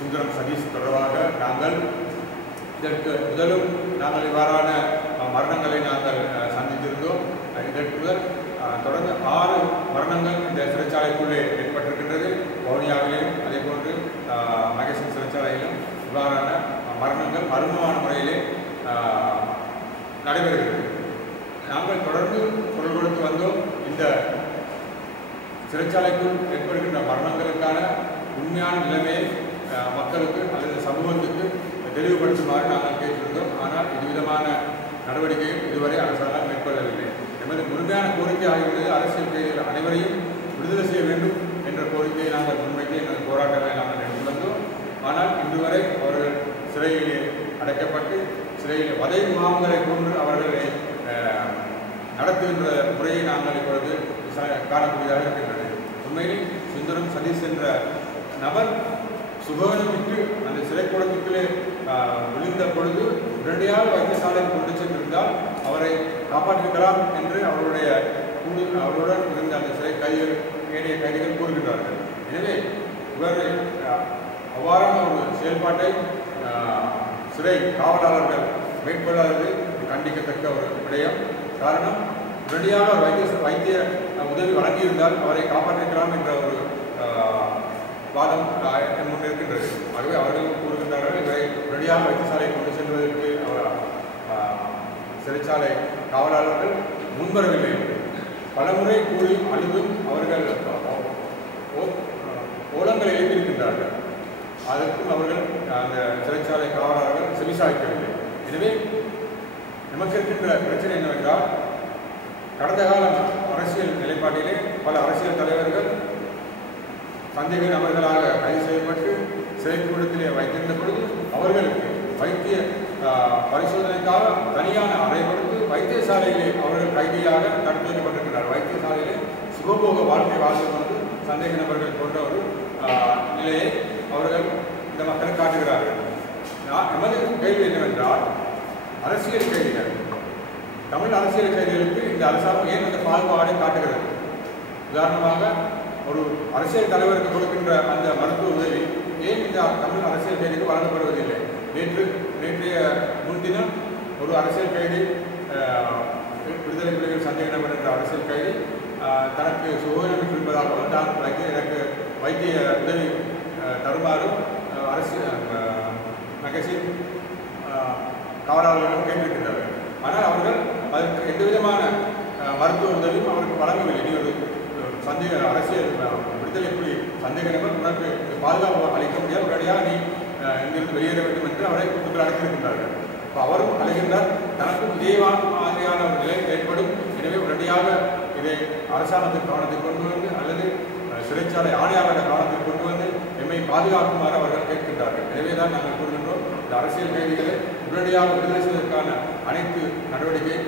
சுந்தரம் சதீஷ் தொடர்பாக நாங்கள் இதற்கு முதலும் நாங்கள் இவ்வாறான மரணங்களை நாங்கள் சந்தித்திருந்தோம். இதற்கு முதல் தொடர்ந்து 6 மரணங்கள் இந்த சிறைச்சாலைக்குள்ளே ஏற்பட்டிருக்கின்றது. வவுனியாவிலும் அதேபோன்று மகேசன் சிறைச்சாலையிலும் இவ்வாறான மரணங்கள் மர்மமான முறையிலே நடைபெறுகிறது. நாங்கள் தொடர்ந்து குரல் கொடுத்து வந்தோம். இந்த சிறைச்சாலைக்குள் ஏற்படுகின்ற மரணங்களுக்கான உண்மையான நிலைமையை மக்களுக்கு அல்லது சமூகத்துக்கு தெளிவுபடுத்துமாறு நாங்கள் கேட்டிருந்தோம். ஆனால் இதுவிதமான நடவடிக்கையும் இதுவரை அரசாங்கம் மேற்கொள்ளவில்லை. எமது முழுமையான கோரிக்கையாக இருந்தது அரசியல் கைதிகள் அனைவரையும் விடுதலை செய்ய வேண்டும் என்ற கோரிக்கையை நாங்கள் முன்வைத்து எங்கள் போராட்டங்களை நாங்கள் எடுத்து வந்தோம். ஆனால் இன்று வரை அவர்கள் சிறையிலே அடைக்கப்பட்டு சிறையில் வதை முகாம்களை கொண்டு அவர்களை நடத்துகின்ற முறையை நாங்கள் இப்பொழுது காணக்கூடியதாக இருக்கின்றது. உண்மையில் சுந்தரம் சதீஷ் என்ற நபர் சுகவனமிட்டு அந்த சிறைக்கூடத்துக்குள்ளே விழுந்த பொழுது உடனடியாக வைத்தியசாலை கொண்டு சென்றிருந்தால் அவரை காப்பாற்றிருக்கலாம் என்று அவருடன் இருந்த அந்த சிறை கைதிகள் ஏனைய கைதிகள் கூறுகின்றார்கள். எனவே இவர் அவ்வாறான ஒரு செயல்பாட்டை சிறை காவலாளர்கள் மேற்கொள்ளாதது கண்டிக்கத்தக்க ஒரு விடயம். காரணம், உடனடியாக வைத்திய உதவி வழங்கியிருந்தால் அவரை காப்பாற்றிருக்கலாம் என்ற ஒரு வாதம் முன் இருக்கின்றது. ஆகவே அவர்கள் கூறுகின்றார்கள் இவரை உடனடியாக வைத்தியசாலையை கொண்டு செல்வதற்கு சிறைச்சாலை காவலாளர்கள் முன்வரவில்லை. பலமுறை கூறி அழுதும் அவர்கள் ஓலங்களை எழுப்பியிருக்கின்றார்கள். அதற்கும் அவர்கள் அந்த சிறைச்சாலை காவலாளர்கள் செவிசாய்க்கவில்லை. எனவே நமக்கு இருக்கின்ற பிரச்சனை என்னவென்றால், கடந்த கால அரசியல் நிலைப்பாட்டிலே பல அரசியல் தலைவர்கள் சந்தேக நபர்களாக கைது செய்யப்பட்டு சிறைக்கூடத்திலே வைத்திருந்த பொழுது அவர்களுக்கு வைத்திய பரிசோதனைக்காக தனியான அறை கொடுத்து வைத்தியசாலையிலே அவர்கள் கைதியாக தடுத்து வைக்கப்பட்டிருக்கிறார். வைத்தியசாலையிலே சுகபோக வாழ்க்கை வாழ்ந்து கொண்டு சந்தேக நபர்கள் கொண்ட ஒரு நிலையை அவர்கள் இந்த மக்களை காட்டுகிறார்கள். நமது கேள்வி என்னவென்றால், அரசியல் கைதிகள், தமிழ் அரசியல் கைதிகளுக்கு இந்த அரசாங்கம் ஏன் அந்த பாகுபாடை காட்டுகிறது? உதாரணமாக, ஒரு அரசியல் தலைவருக்கு கொடுக்கின்ற அந்த மருத்துவ உதவி ஏன் இந்த தமிழ் அரசியல் கைதிக்கு வழங்கப்படுவதில்லை? நேற்றைய முன்தினம் ஒரு அரசியல் கைதி, விடுதலை புலிகள் சந்தேக நபர் என்ற அரசியல் கைதி தனக்கு சுகவீனம் இருப்பதாகவும் எனக்கு வைத்திய உதவி தருமாறும் மகேசின் காவலாளர்களும் கேட்டிருக்கின்றார்கள். ஆனால் அவர்கள் அதற்கு எந்த விதமான மருத்துவ உதவியும் அவருக்கு வழங்கவில்லை. நீ ஒரு அரசியல் விடுதலை புலி சந்தேக நபர் உனக்கு பாதுகாப்பு அளிக்க முடியாது, உடனடியாக நீ இங்கிருந்து வெளியேற வேண்டும் என்று அவரை குழுக்கள் அழைத்திருக்கின்றார்கள். இப்போ அவரும் அழைகின்றார், தனக்கும் இதே மாதிரியான ஒரு நிலை ஏற்படும். எனவே உடனடியாக இதை அரசாங்கத்தின் கவனத்தை கொண்டு வந்து அல்லது சிறைச்சாலை ஆணையாளர் கவனத்தை கொண்டு வந்து எம்மை பாதுகாக்குமாறு அவர்கள் கேட்கின்றார்கள். எனவே தான் நாங்கள் கூறுகின்றோம், இந்த அரசியல் கைதிகளை உடனடியாக விடுதலை செய்வதற்கான அனைத்து நடவடிக்கை